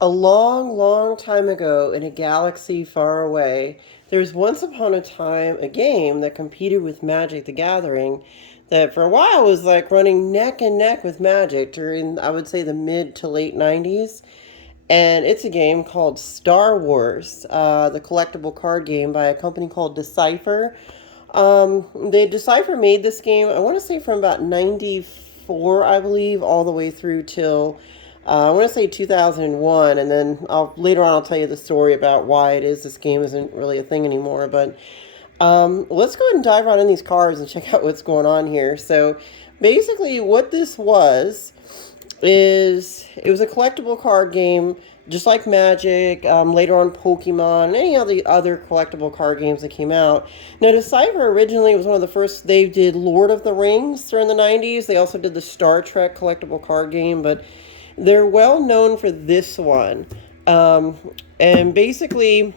A long, long time ago in a galaxy far away, there was once upon a time a game that competed with Magic the Gathering that for a while was like running neck and neck with Magic during, I would say, the mid to late 90s. And it's a game called Star Wars, the collectible card game by a company called Decipher. The Decipher made this game, I want to say from about 94, I believe, all the way through till I want to say 2001, and then later on I'll tell you the story about why it is this game isn't really a thing anymore. But let's go ahead and dive right in these cards and check out what's going on here. So basically, what this was is it was a collectible card game, just like Magic, later on Pokemon, and any of the other collectible card games that came out. Now, Decipher originally was one of the first, they did Lord of the Rings during the 90s. They also did the Star Trek collectible card game, but they're well known for this one. And basically,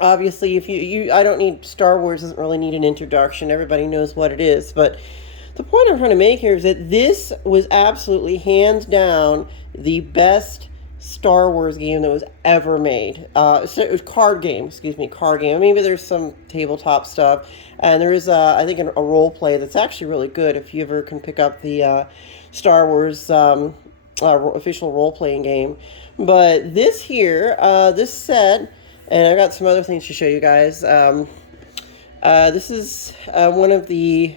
obviously, if I don't need, Star Wars doesn't really need an introduction. Everybody knows what it is. But the point I'm trying to make here is that this was absolutely hands down the best Star Wars game that was ever made. So it was card game, excuse me, card game. Maybe there's some tabletop stuff, and there is, I think, a role play that's actually really good if you ever can pick up the Star Wars official role playing game. But this here, this set, and I got some other things to show you guys. This is one of the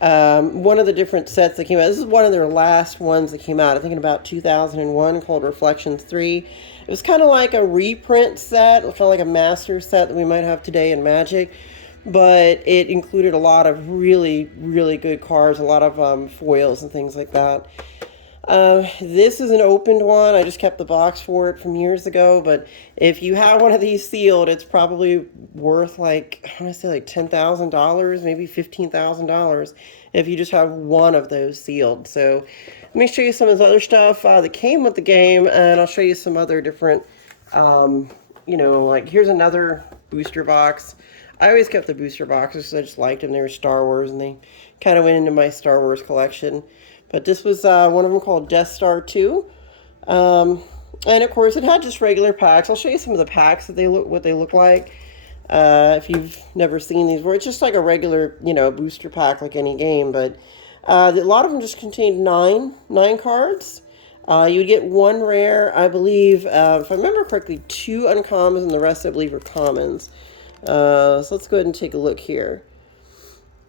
different sets that came out. This is one of their last ones that came out, I think in about 2001, called Reflections 3. It was kind of like a reprint set, kind of like a master set that we might have today in Magic, but it included a lot of really, really good cards, a lot of foils and things like that. This is an opened one. I just kept the box for it from years ago, but if you have one of these sealed, it's probably worth like, I want to say like $10,000, maybe $15,000 if you just have one of those sealed. So let me show you some of the other stuff that came with the game, and I'll show you some other different, like here's another booster box. I always kept the booster boxes because I just liked them. They were Star Wars, and they kind of went into my Star Wars collection. But this was one of them called Death Star 2. And of course, it had just regular packs. I'll show you some of the packs that what they look like. If you've never seen these, where it's just like a regular, booster pack like any game. But a lot of them just contained nine cards. You would get one rare, I believe, if I remember correctly, two uncommons, and the rest, I believe, are commons. So let's go ahead and take a look here.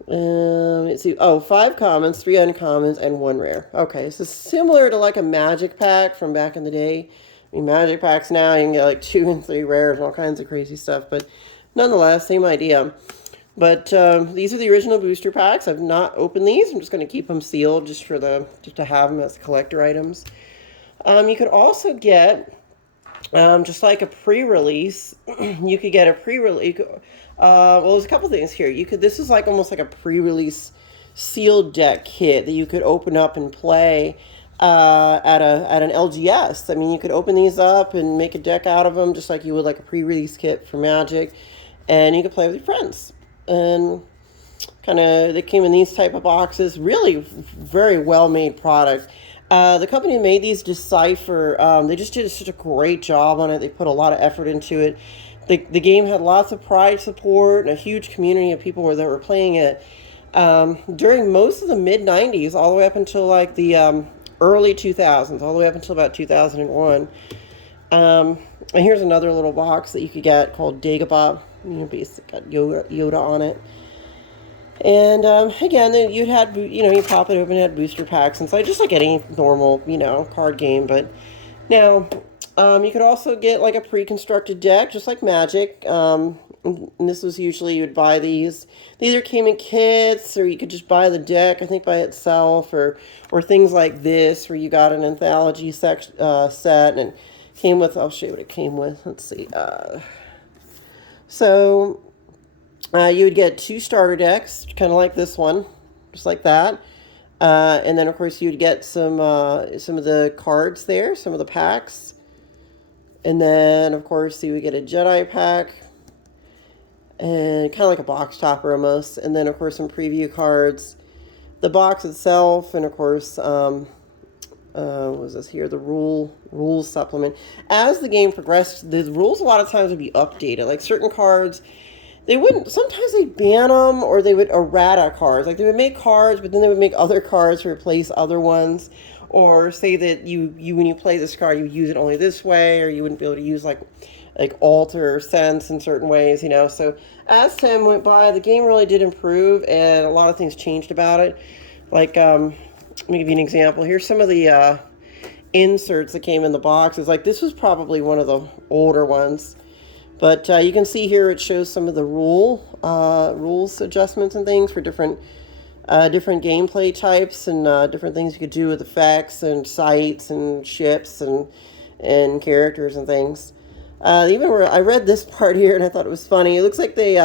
Let's see. Oh, 5 commons, 3 uncommons, and 1 rare. Okay, so similar to like a Magic pack from back in the day. I mean, Magic packs now, you can get like 2 and 3 rares and all kinds of crazy stuff. But nonetheless, same idea. But these are the original booster packs. I've not opened these. I'm just going to keep them sealed just to have them as collector items. You could also get, just like a pre-release, you could get a pre-release. Well, there's a couple things here. This is like almost like a pre-release sealed deck kit that you could open up and play at an LGS. I mean, you could open these up and make a deck out of them, just like you would like a pre-release kit for Magic, and you could play with your friends. And they came in these type of boxes. Really, very well-made product. The company that made these, Decipher, they just did such a great job on it. They put a lot of effort into it. The game had lots of pride support and a huge community of people that were playing it during most of the mid-90s, all the way up until like the early 2000s, all the way up until about 2001. And here's another little box that you could get called Dagobah. Basically got Yoda on it. And again, you pop it open, it had booster packs inside, just like any normal, card game. But now, you could also get like a pre-constructed deck, just like Magic. And this was usually, you would buy these. They either came in kits, or you could just buy the deck, I think, by itself, or things like this, where you got an anthology set, and it came with, I'll show you what it came with. Let's see. You would get 2 starter decks, kind of like this one, just like that. And then, of course, you'd get some of the cards there, some of the packs. And then, of course, you would get a Jedi pack, and kind of like a box topper almost. And then, of course, some preview cards, the box itself, and, of course, what was this here? The rules supplement. As the game progressed, the rules a lot of times would be updated. Like certain cards, they wouldn't. Sometimes they ban them, or they would errata cards. Like they would make cards, but then they would make other cards to replace other ones, or say that you when you play this card, you use it only this way, or you wouldn't be able to use like alter or sense in certain ways. So as time went by, the game really did improve, and a lot of things changed about it. Like let me give you an example. Here's some of the inserts that came in the boxes. Like this was probably one of the older ones. But you can see here it shows some of the rules adjustments and things for different gameplay types and different things you could do with effects and sights and ships and characters and things. Even where I read this part here and I thought it was funny. It looks like they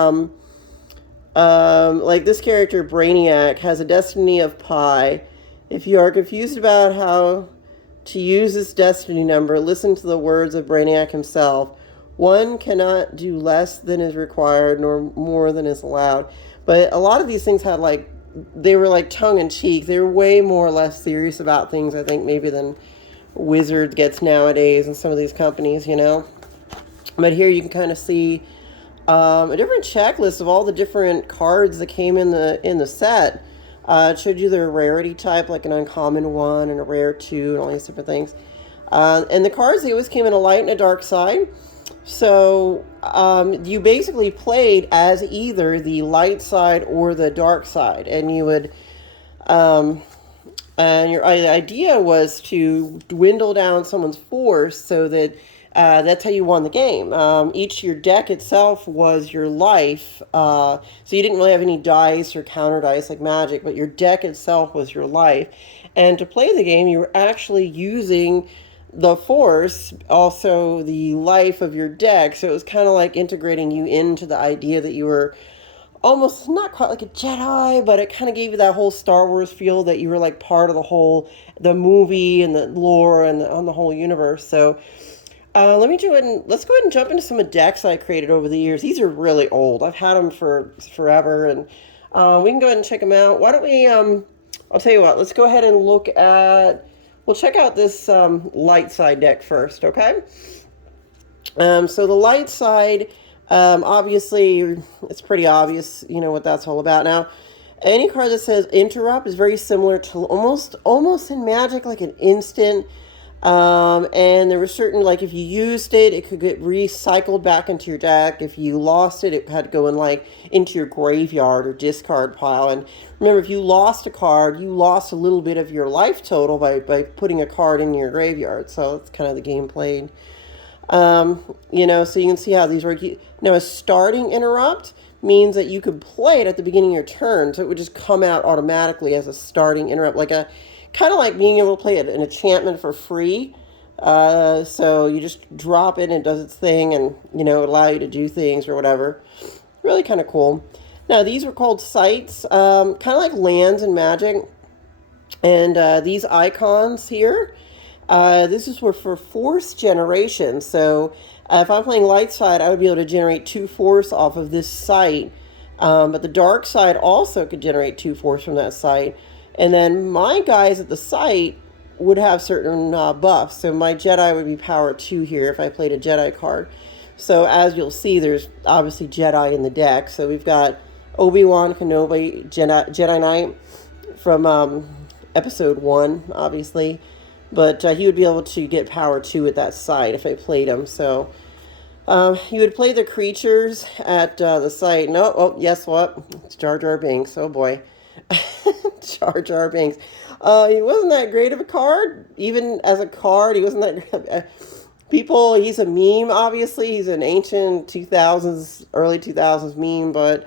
like this character Brainiac has a destiny of pi. If you are confused about how to use this destiny number, listen to the words of Brainiac himself. One cannot do less than is required, nor more than is allowed. But a lot of these things had they were like tongue-in-cheek. They were way more or less serious about things, I think, maybe than Wizard gets nowadays in some of these companies, But here you can kind of see a different checklist of all the different cards that came in the set. It showed you their rarity type, like an uncommon 1 and a rare 2 and all these different things. And the cards, they always came in a light and a dark side. So you basically played as either the light side or the dark side, and you would, and your idea was to dwindle down someone's force so that that's how you won the game. Your deck itself was your life, so you didn't really have any dice or counter dice like Magic, but your deck itself was your life. And to play the game, you were actually using the force, also the life of your deck. So it was kind of like integrating you into the idea that you were almost not quite like a Jedi, but it kind of gave you that whole Star Wars feel that you were like part of the movie and the lore and on the whole universe. So let's go ahead and jump into some of the decks I created over the years. These are really old. I've had them for forever, and we can go ahead and check them out. Why don't we, I'll tell you what, let's go ahead and we'll check out this light side deck first, okay? So the light side, obviously, it's pretty obvious, what that's all about. Now, any card that says interrupt is very similar to almost in Magic, like an instant. And there were certain, like if you used it, it could get recycled back into your deck. If you lost it, it had to go into your graveyard or discard pile. And remember, if you lost a card, you lost a little bit of your life total by putting a card in your graveyard. So that's kind of the game played. So you can see how these work. Now, a starting interrupt means that you could play it at the beginning of your turn. So it would just come out automatically as a starting interrupt, kind of like being able to play an enchantment for free. So you just drop it and it does its thing, and it allow you to do things or whatever. Really kind of cool. Now these were called sites, kind of like lands in Magic. And these icons here, this were for force generation. So if I'm playing light side, I would be able to generate 2 force off of this site. But the dark side also could generate 2 force from that site. And then my guys at the site would have certain buffs. So my Jedi would be power 2 here if I played a Jedi card. So as you'll see, there's obviously Jedi in the deck. So we've got Obi-Wan Kenobi, Jedi Knight from episode 1, obviously. But he would be able to get power 2 at that site if I played him. So you would play the creatures at the site. No, guess what? It's Jar Jar Binks. Oh boy. Jar Jar Binks. He wasn't that great of a card. Even as a card, he wasn't that he's a meme, obviously. He's an ancient 2000s, early 2000s meme, but,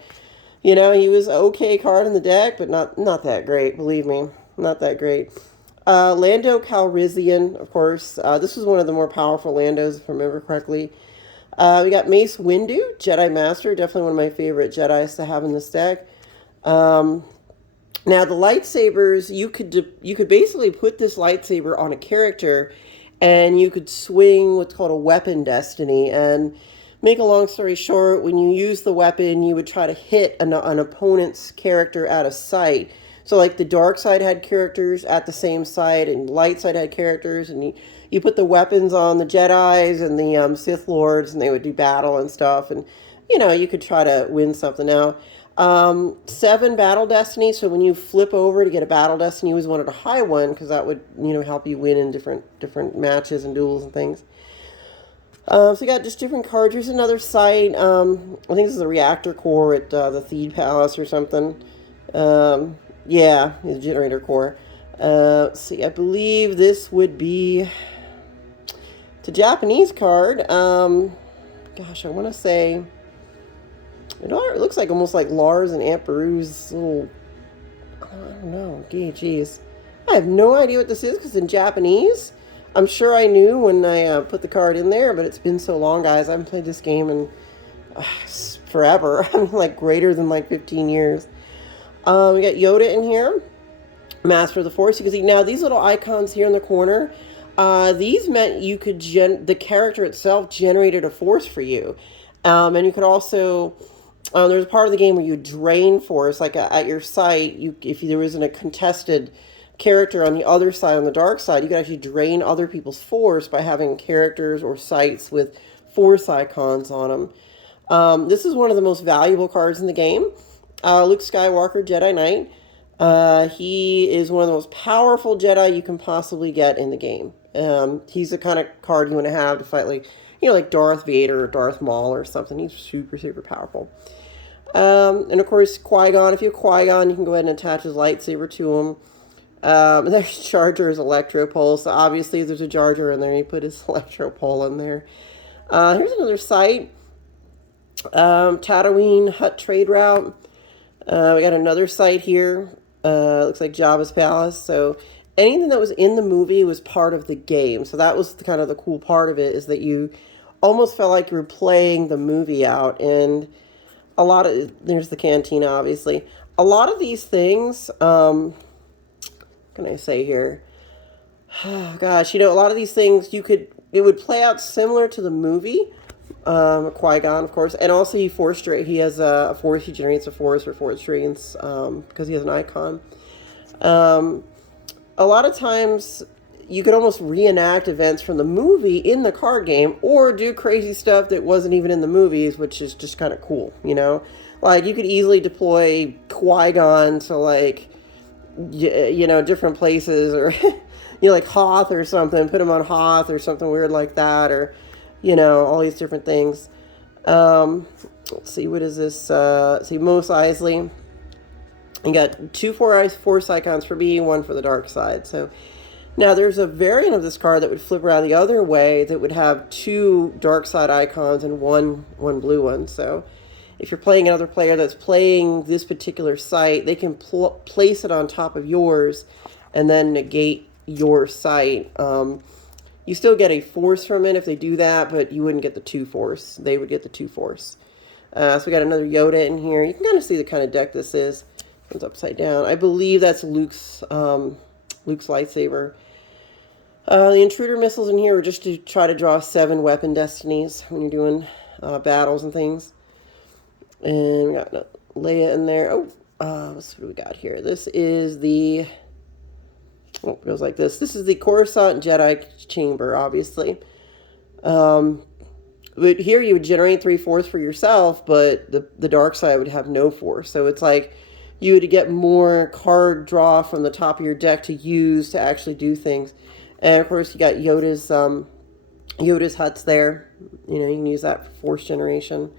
he was an okay card in the deck, but not that great, believe me. Not that great. Lando Calrissian, of course. This was one of the more powerful Landos, if I remember correctly. We got Mace Windu, Jedi Master, definitely one of my favorite Jedis to have in this deck. Now the lightsabers, you could basically put this lightsaber on a character, and you could swing what's called a weapon destiny. And make a long story short, when you use the weapon, you would try to hit an opponent's character out of sight. So like the dark side had characters at the same side, and light side had characters, and you put the weapons on the Jedis and the Sith Lords, and they would do battle and stuff, and you could try to win something. Now, 7 battle destiny. So when you flip over to get a battle destiny, you always wanted a high one because that would help you win in different matches and duels and things. So you got just different cards. Here's another site. I think this is the reactor core at the Theed Palace or something. Yeah, the generator core. See, I believe this would be it's a Japanese card. Gosh, I want to say it looks like almost like Lars and Aunt Beru's little. I don't know. Geez, I have no idea what this is because in Japanese. I'm sure I knew when I put the card in there, but it's been so long, guys. I haven't played this game in forever. I mean, like greater than like 15 years. We got Yoda in here, Master of the Force. You can see now these little icons here in the corner. These meant you could the character itself generated a force for you, and you could also. There's a part of the game where you drain force, like at your site. If there wasn't a contested character on the other side, on the dark side, you could actually drain other people's force by having characters or sites with force icons on them. This is one of the most valuable cards in the game. Luke Skywalker, Jedi Knight. He is one of the most powerful Jedi you can possibly get in the game. He's the kind of card you want to have to fight like Darth Vader or Darth Maul or something. He's super, super powerful. And of course, Qui-Gon. If you have Qui-Gon, you can go ahead and attach his lightsaber to him. There's Jar Jar's Electro Pole. So obviously, if there's a Jar Jar in there, you put his Electro Pole in there. Here's another site. Tatooine Hut Trade Route. We got another site here. Looks like Jabba's Palace. So anything that was in the movie was part of the game. So that was kind of the cool part of it, is that you almost felt like you were playing the movie out. And there's the cantina, obviously. A lot of these things, what can I say here? Oh, gosh, a lot of these things it would play out similar to the movie. Qui-Gon, of course, and also he has a force. He generates a force or force drains because he has an icon. A lot of times you could almost reenact events from the movie in the card game, or do crazy stuff that wasn't even in the movies, which is just kind of cool. Like you could easily deploy Qui-Gon to different places, or like Hoth or something. Put him on Hoth or something weird like that, or all these different things. Let's see, what is this? See, Mos Eisley. You got 2 force icons for B, 1 for the dark side. So now there's a variant of this card that would flip around the other way that would have 2 dark side icons and one blue one. So if you're playing another player that's playing this particular site, they can place it on top of yours and then negate your site. You still get a force from it if they do that, but you wouldn't get the 2 force. They would get the 2 force. So we got another Yoda in here. You can kind of see the kind of deck this is. It's upside down. I believe that's Luke's lightsaber. The intruder missiles in here are just to try to draw 7 weapon destinies when you're doing battles and things. And we got Leia in there. What do we got here? This is the... it goes like this. This is the Coruscant Jedi chamber, obviously. But here you would generate 3 force for yourself, but the dark side would have no force. So it's like you would get more card draw from the top of your deck to use to actually do things. And of course you got Yoda's huts there. You can use that for force generation.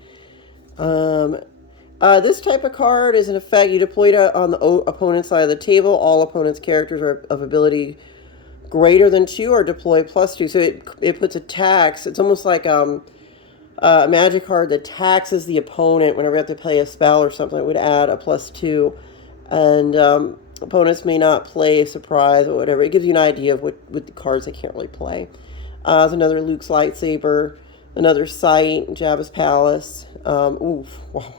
This type of card is an effect. You deploy it on the opponent's side of the table. All opponent's characters are of ability greater than 2 or deploy +2. So it puts a tax. It's almost like a magic card that taxes the opponent whenever you have to play a spell or something. It would add a +2. And opponents may not play a surprise or whatever. It gives you an idea of what the cards they can't really play. There's another Luke's lightsaber. Another site, Jabba's Palace. Wow.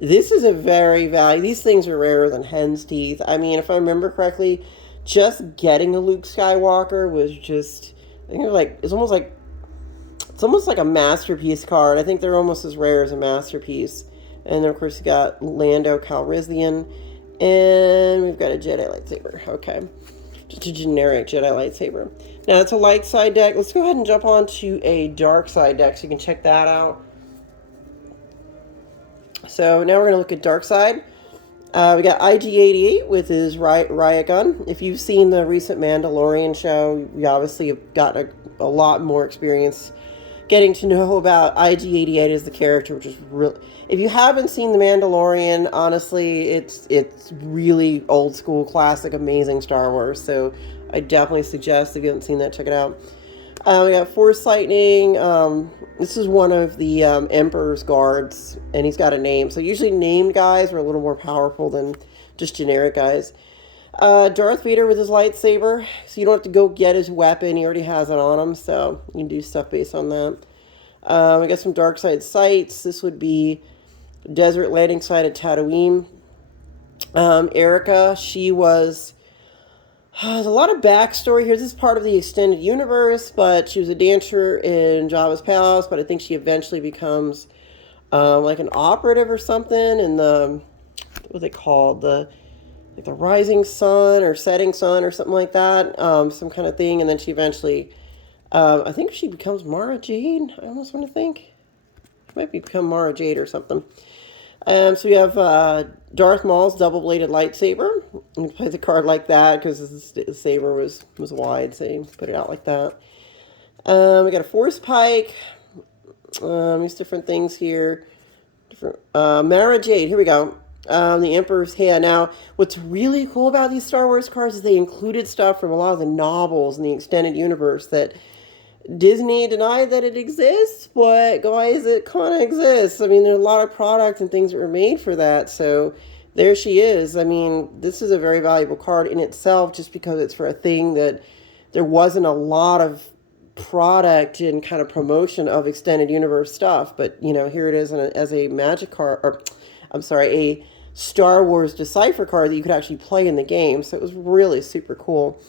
This is a very valuable... These things are rarer than hen's teeth. I mean, if I remember correctly, just getting a Luke Skywalker was just... I think it's almost like a masterpiece card. I think they're almost as rare as a masterpiece. And then, of course, you got Lando Calrissian And we've got a Jedi lightsaber. Okay. Just a generic Jedi lightsaber. Now, it's a light side deck. Let's go ahead and jump on to a dark side deck so you can check that out. So now we're going to look at dark side. We got IG-88 with his riot gun. If you've seen the recent Mandalorian show, you obviously have gotten a lot more experience getting to know about IG-88 as the character, which is really... If you haven't seen The Mandalorian, honestly, it's really old school, classic, amazing Star Wars. So I definitely suggest, if you haven't seen that, check it out. We got Force Lightning. This is one of the Emperor's guards, and he's got a name. So usually named guys are a little more powerful than just generic guys. Darth Vader with his lightsaber. So you don't have to go get his weapon. He already has it on him, so you can do stuff based on that. We got some dark side sights. This would be desert landing site at Tatooine. Erica, she was... there's a lot of backstory here. This is part of the extended universe, but she was a dancer in Jabba's palace, but I think she eventually becomes like an operative or something in the... what they called? The rising sun or setting sun or something like that. Some kind of thing. And then she eventually... I think she becomes Mara Jade. I almost want to think. She might become Mara Jade or something. So we have Darth Maul's double-bladed lightsaber. You play the card like that because the saber was wide, so you put it out like that. We got a Force Pike. These different things here. Mara Jade. Here we go. The Emperor's Hand. Now, what's really cool about these Star Wars cards is they included stuff from a lot of the novels in the extended universe that Disney denied that it exists, but guys, it kind of exists. I mean, there are a lot of products and things that were made for that, so there she is. I mean, this is a very valuable card in itself just because it's for a thing that there wasn't a lot of product and kind of promotion of extended universe stuff, but, you know, here it is as a magic card, or, I'm sorry, a Star Wars Decipher card that you could actually play in the game, so it was really super cool.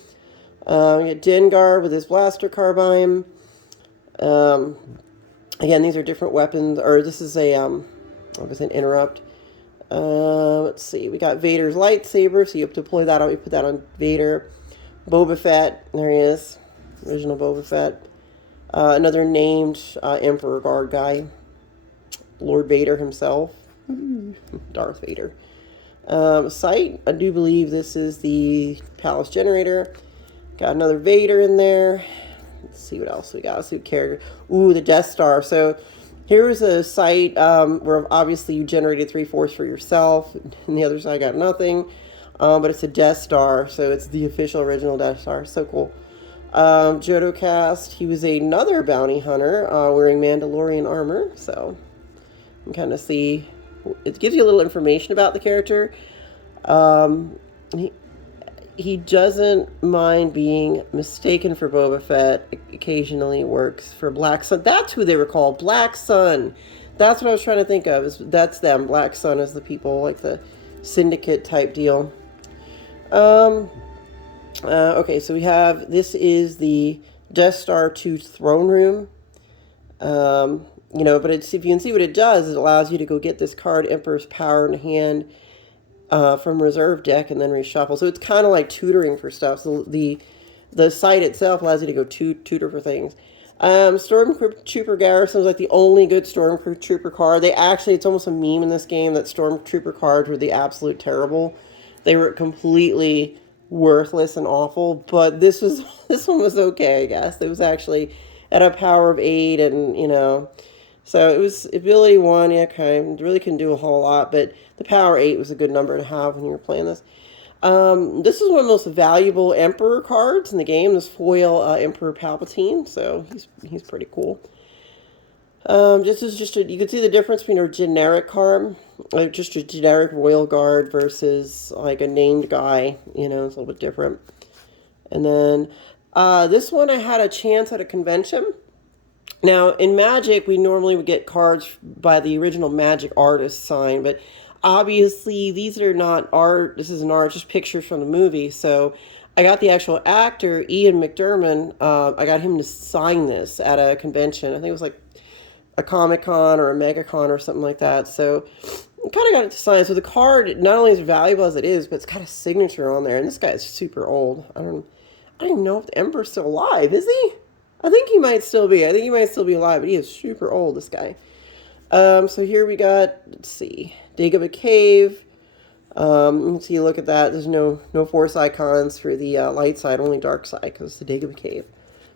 We got Dengar with his blaster carbine. Again, these are different weapons, or this is a, what was an interrupt. Let's see, we got Vader's lightsaber, so you have to deploy that on, you put that on Vader. Boba Fett, there he is, original Boba Fett. Another named Emperor Guard guy, Lord Vader himself, Darth Vader. Sight, I do believe this is the Palace Generator. Got another Vader in there. Let's see what else we got. Let's see what character. Ooh, the Death Star. So here's a site where obviously you generated 3 Force for yourself. And the other side got nothing. But it's a Death Star. So it's the official original Death Star. So cool. Jodo Cast. He was another bounty hunter wearing Mandalorian armor. So you can kind of see. It gives you a little information about the character. He doesn't mind being mistaken for Boba Fett. Occasionally works for Black Sun. That's who they were called. Black Sun. That's what I was trying to think of. That's them. Black Sun is the people, like the syndicate type deal. Okay, so we have, this is the Death Star 2 throne room. You know, but if you can see what it does, it allows you to go get this card, Emperor's Power in hand, from reserve deck and then reshuffle. So it's kind of like tutoring for stuff. So the site itself allows you to go tutor for things. Stormtrooper Garrison is like the only good Stormtrooper card. It's almost a meme in this game that Stormtrooper cards were the absolute terrible. They were completely worthless and awful, but this one was okay, I guess. It was actually at a power of 8 and, you know, so it was ability 1, yeah, okay, really couldn't do a whole lot, but the power 8 was a good number to have when you were playing this. This is one of the most valuable Emperor cards in the game, this foil Emperor Palpatine, so he's pretty cool. You can see the difference between a generic card, like just a generic Royal Guard versus like a named guy, you know, it's a little bit different. And then this one I had a chance at a convention. Now, in Magic, we normally would get cards by the original Magic artist signed, but obviously these are not art. This isn't art, just pictures from the movie. So I got the actual actor, Ian McDermott. I got him to sign this at a convention. I think it was like a Comic-Con or a MegaCon or something like that. So kind of got it to sign. So the card not only is valuable as it is, but it's got a signature on there. And this guy is super old. I don't even know if the Emperor's still alive. Is he? I think he might still be. I think he might still be alive, but he is super old, this guy. So here we got, let's see, dig of a cave. So you look at that. There's no force icons for the light side, only dark side, because it's the dig of a cave.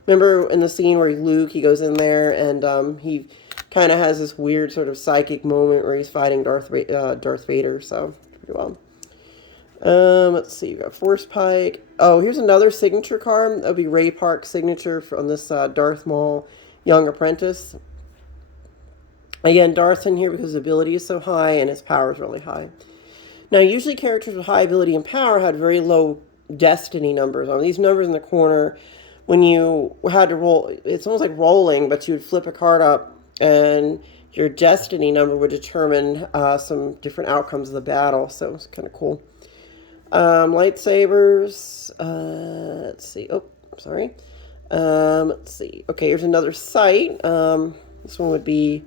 Remember in the scene where Luke, he goes in there and he kind of has this weird sort of psychic moment where he's fighting Darth Vader. So pretty well. Let's see. You got Force Pike. Oh, here's another signature card. That'll be Ray Park's signature on this Darth Maul Young Apprentice. Again, Darth's in here because his ability is so high and his power is really high. Now, usually characters with high ability and power had very low destiny numbers on these numbers in the corner. When you had to roll, it's almost like rolling, but you would flip a card up and your destiny number would determine some different outcomes of the battle. So it's kind of cool. Lightsabers. Let's see. Oh, sorry. Let's see. Okay, here's another site. This one would be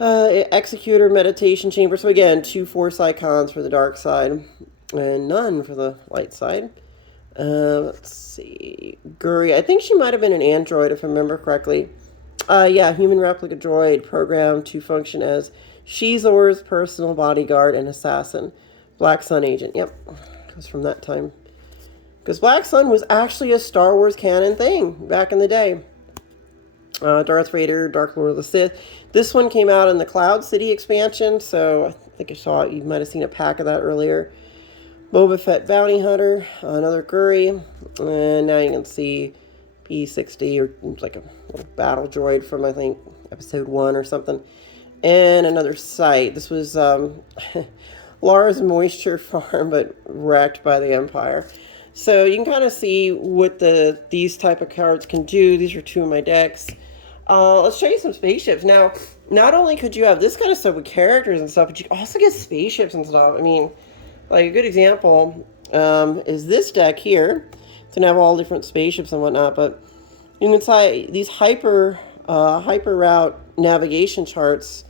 Executor Meditation Chamber. So again, 2 force icons for the dark side and none for the light side. Let's see. Guri. I think she might have been an android if I remember correctly. Yeah, human replica droid programmed to function as Shizor's personal bodyguard and assassin. Black Sun agent. Yep. Goes from that time. Because Black Sun was actually a Star Wars canon thing back in the day. Darth Vader, Dark Lord of the Sith. This one came out in the Cloud City expansion, so I think I saw it. You might have seen a pack of that earlier. Boba Fett Bounty Hunter, another Guri, and now you can see P-60, or like a little battle droid from, I think, episode 1 or something. And another site. This was Lars Moisture Farm, but wrecked by the Empire. So you can kind of see what these type of cards can do. These are 2 of my decks. Let's show you some spaceships. Now, not only could you have this kind of stuff with characters and stuff, but you also get spaceships and stuff. I mean, like a good example is this deck here. It's gonna have all different spaceships and whatnot, but inside these hyper route navigation charts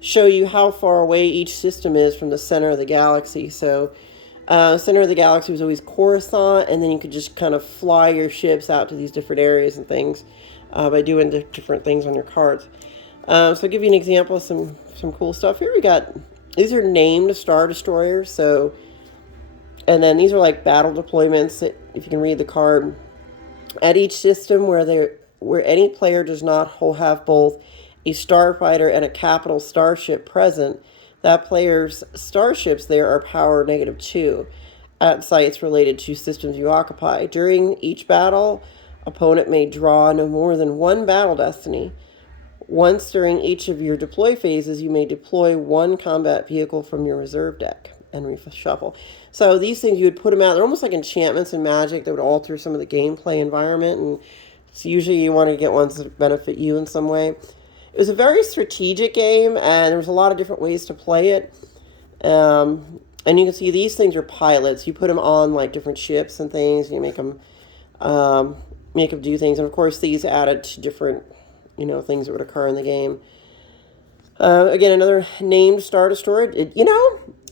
show you how far away each system is from the center of the galaxy. So center of the galaxy was always Coruscant, and then you could just kind of fly your ships out to these different areas and things by doing different things on your cards. So I'll give you an example of some cool stuff. Here we got, these are named Star Destroyers. So, and then these are like battle deployments, if you can read the card. At each system where any player does not have both a starfighter and a capital starship present, that player's starships there are power -2 at sites related to systems you occupy. During each battle, opponent may draw no more than 1 battle destiny. Once during each of your deploy phases, you may deploy 1 combat vehicle from your reserve deck and reshuffle. So these things, you would put them out. They're almost like enchantments and magic that would alter some of the gameplay environment. And so usually you want to get ones that benefit you in some way. It was a very strategic game, and there was a lot of different ways to play it. And you can see these things are pilots. You put them on like different ships and things. And you make them do things. And of course, these added to different, things that would occur in the game. Again, another named Star Destroyer.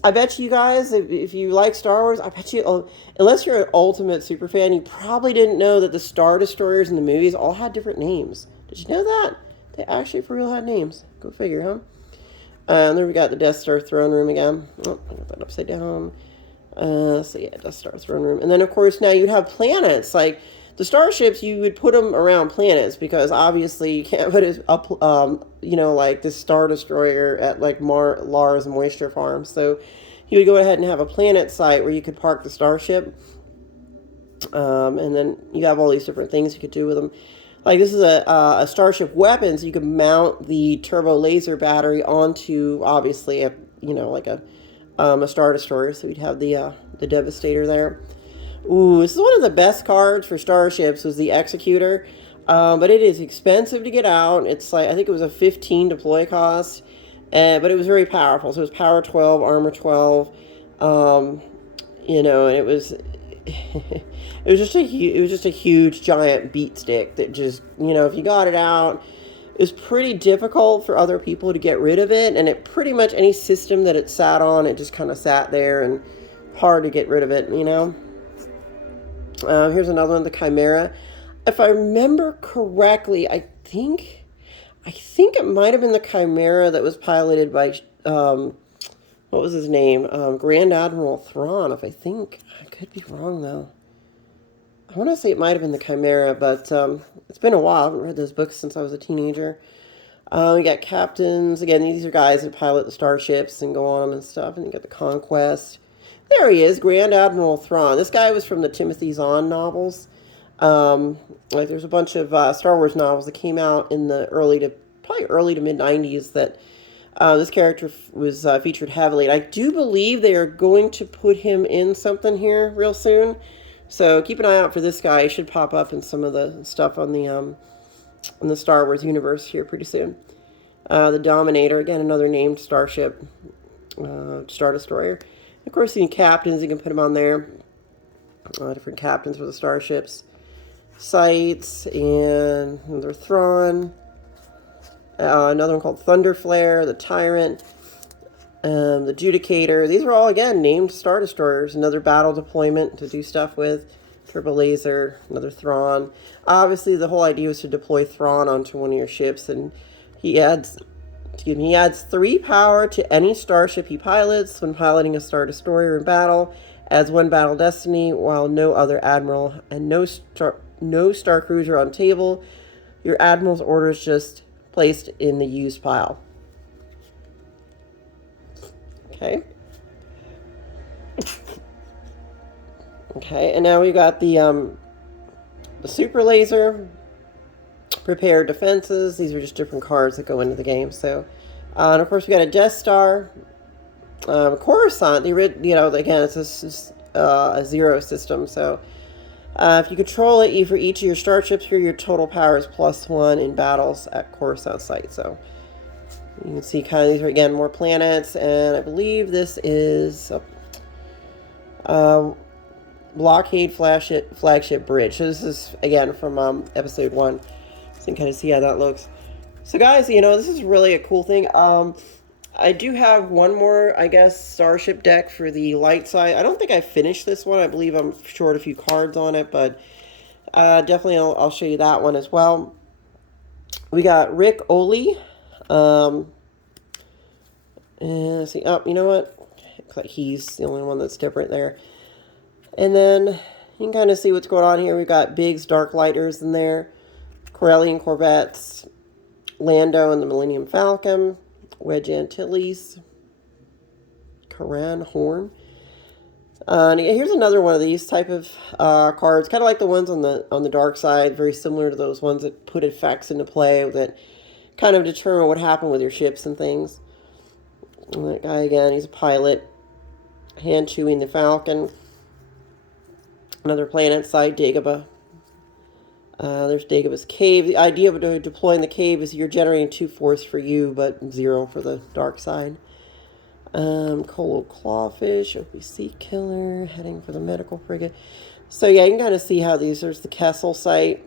I bet you guys, if you like Star Wars, I bet you, unless you're an ultimate super fan, you probably didn't know that the Star Destroyers in the movies all had different names. Did you know that? They actually for real had names. Go figure, huh? And there we got the Death Star throne room again. Oh, I got that upside down. So yeah, Death Star throne room. And then, of course, now you'd have planets. Like, the starships, you would put them around planets because obviously you can't put it up, like this Star Destroyer at like Lars Moisture Farm. So you would go ahead and have a planet site where you could park the starship. And then you have all these different things you could do with them. Like this is a starship weapon, so you could mount the turbo laser battery onto obviously a Star Destroyer. So we'd have the Devastator there. Ooh, this is one of the best cards for starships, was the Executor. But it is expensive to get out. It's like, I think it was a 15 deploy cost. But it was very powerful. So it was power 12, armor 12. And it was it was just a huge giant beat stick that just, if you got it out, it was pretty difficult for other people to get rid of it, and it pretty much any system that it sat on, it just kind of sat there and hard to get rid of it, you know. Here's another one, the Chimera. If I remember correctly, I think it might have been the Chimera that was piloted by what was his name? Grand Admiral Thrawn. I could be wrong though. I want to say it might have been the Chimera, but it's been a while. I haven't read those books since I was a teenager. We got captains. Again, these are guys that pilot the starships and go on them and stuff. And you got the Conquest. There he is, Grand Admiral Thrawn. This guy was from the Timothy Zahn novels. Like there's a bunch of Star Wars novels that came out in the early to mid 90s that this character was featured heavily. And I do believe they are going to put him in something here real soon. So keep an eye out for this guy. He should pop up in some of the stuff on the Star Wars universe here pretty soon. The Dominator, again, another named starship, Star Destroyer. Of course, you need captains. You can put them on there. Different captains for the starships. Sights, and another Thrawn. Another one called Thunderflare, the Tyrant, the Judicator. These are all, again, named Star Destroyers. Another battle deployment to do stuff with. Turbo Laser, another Thrawn. Obviously, the whole idea was to deploy Thrawn onto one of your ships, and he adds 3 power to any starship he pilots when piloting a Star Destroyer in battle, adds 1 battle destiny, while no other Admiral and no Star Cruiser on table. Your Admiral's order is just placed in the used pile. Okay. Okay, and now we got the Super Laser, Prepared Defenses. These are just different cards that go into the game. So, and of course we got a Death Star, Coruscant. Again, it's a 0 system. So, if you control it, for each of your starships here, your total power is +1 in battles at Coruscant site. So, you can see kind of these are, again, more planets, and I believe this is Blockade flagship bridge. So this is, again, from episode 1. So you can kind of see how that looks. So guys, this is really a cool thing. I do have one more, I guess, starship deck for the light side. I don't think I finished this one. I believe I'm short a few cards on it, but definitely I'll show you that one as well. We got Rick Oley. And let's see. Oh, you know what? Looks like he's the only one that's different there. And then you can kind of see what's going on here. We've got Biggs, Dark Lighters in there, Corellian Corvettes, Lando and the Millennium Falcon, Wedge Antilles, Karan Horn. And here's another one of these type of cards, kind of like the ones on the dark side, very similar to those ones that put effects into play that kind of determine what happened with your ships and things. And that guy again, he's a pilot, hand chewing the Falcon. Another planet side, Dagobah. There's Dagobah's cave. The idea of deploying the cave is you're generating 2 force for you, but 0 for the dark side. Colo Clawfish, OPC Killer, heading for the medical frigate. So yeah, you can kind of see how there's the Kessel site.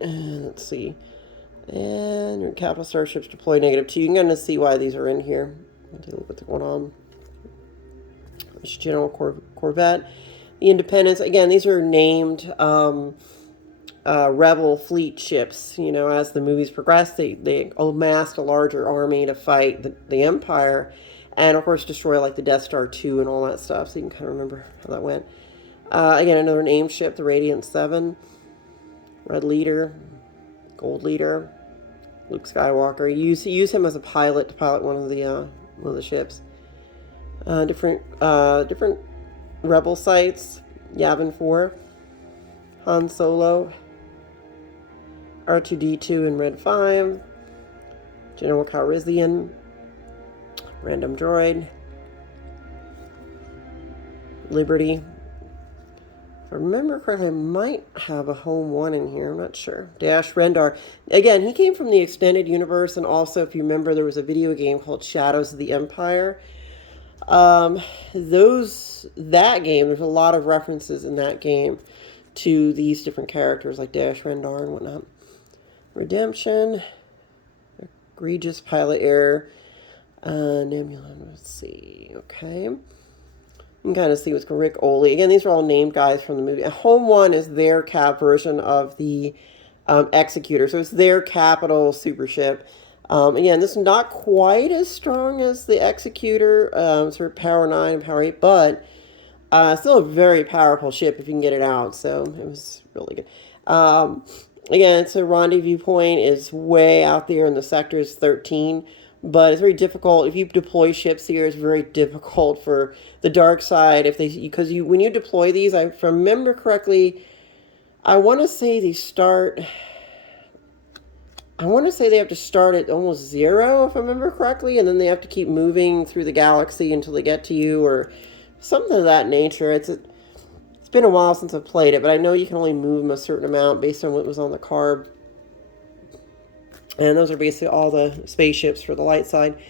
And let's see. And your capital starships deploy -2. You can kind of see why these are in here. Take a look what's going on. There's General Corvette. The Independence, again, these are named Rebel fleet ships. As the movies progress, they amassed a larger army to fight the Empire, and of course destroy like the Death Star 2 and all that stuff. So you can kind of remember how that went. Again, another named ship, the Radiant 7, Red Leader, Gold Leader, Luke Skywalker. You use him as a pilot to pilot one of the ships. Different Rebel sites, Yavin 4, Han Solo, R2-D2 and Red 5, General Calrissian, Random Droid, Liberty. If I remember correctly, I might have a home one in here. I'm not sure. Dash Rendar. Again, he came from the extended universe, and also, if you remember, there was a video game called Shadows of the Empire. That game, there's a lot of references in that game to these different characters like Dash Rendar and whatnot. Redemption. Egregious pilot error. Nebulan, let's see. Okay. You can kind of see what's Rick Oley. Again, these are all named guys from the movie. Home One is their cap version of the Executor. So it's their capital super ship. Again, this is not quite as strong as the Executor, sort of Power 9 and Power 8, but still a very powerful ship if you can get it out. So it was really good. Again, it's a rendezvous point. It's way out there in the sectors 13. But it's very difficult if you deploy ships here. It's very difficult for the dark side because when you deploy these, if I remember correctly, I want to say they have to start at almost 0, if I remember correctly, and then they have to keep moving through the galaxy until they get to you, or something of that nature. It's been a while since I've played it, but I know you can only move them a certain amount based on what was on the card. And those are basically all the spaceships for the light side.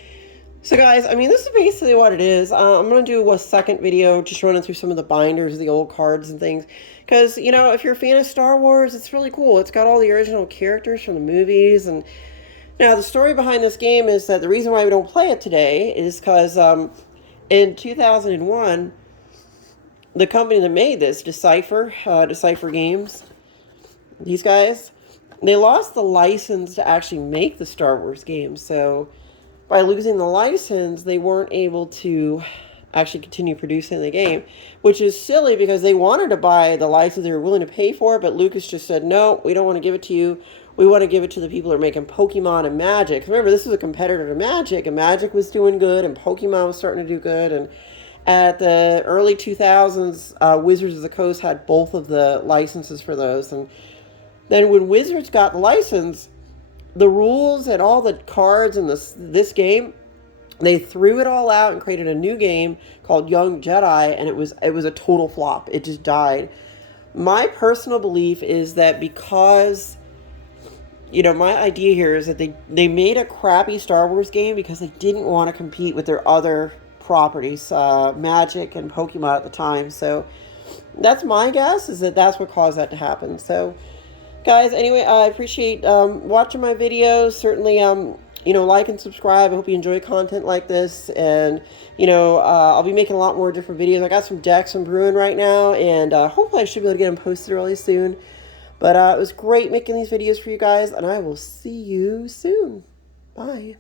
So guys, I mean, this is basically what it is. I'm going to do a second video just running through some of the binders of the old cards and things. Because, you know, if you're a fan of Star Wars, it's really cool. It's got all the original characters from the movies. And now the story behind this game is that the reason why we don't play it today is because in 2001, the company that made this, Decipher Games, these guys, they lost the license to actually make the Star Wars games. So by losing the license, they weren't able to actually continue producing the game, which is silly because they wanted to buy the license. They were willing to pay for it, but Lucas just said, no, we don't want to give it to you. We want to give it to the people that are making Pokemon and Magic. Remember, this is a competitor to Magic, and Magic was doing good, and Pokemon was starting to do good. And at the early 2000s, Wizards of the Coast had both of the licenses for those. And then when Wizards got the license, the rules and all the cards in this game, they threw it all out and created a new game called Young Jedi, and it was a total flop. It just died. My personal belief is that because, you know, my idea here is that they made a crappy Star Wars game because they didn't want to compete with their other properties, Magic and Pokemon at the time. So that's my guess, is that that's what caused that to happen. So guys, anyway, I appreciate watching my videos. Certainly, you know, like and subscribe. I hope you enjoy content like this. And, you know, I'll be making a lot more different videos. I got some decks I'm brewing right now, and hopefully I should be able to get them posted really soon. But it was great making these videos for you guys, and I will see you soon. Bye.